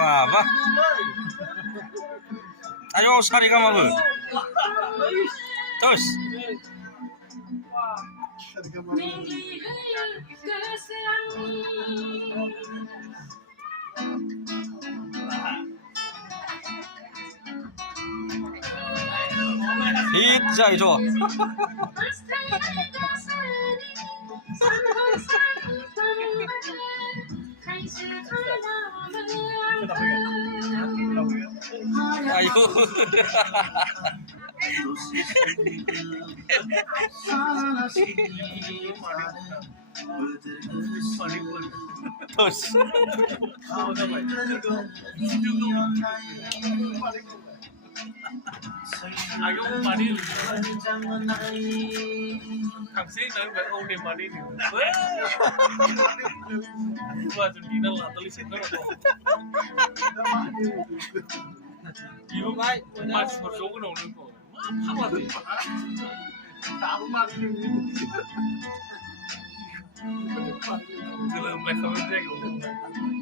Apa? Ayo sekali kamu. Terus. Hit jai jo. Ayo. Terus. Ayo mandi Thằng nói về ông này mà đi và chúng đi đâu là tôi xin nó rồi 이거 맛 좋은 거 오는 거 파마지 그럼 왜 그런 얘기 오는 거야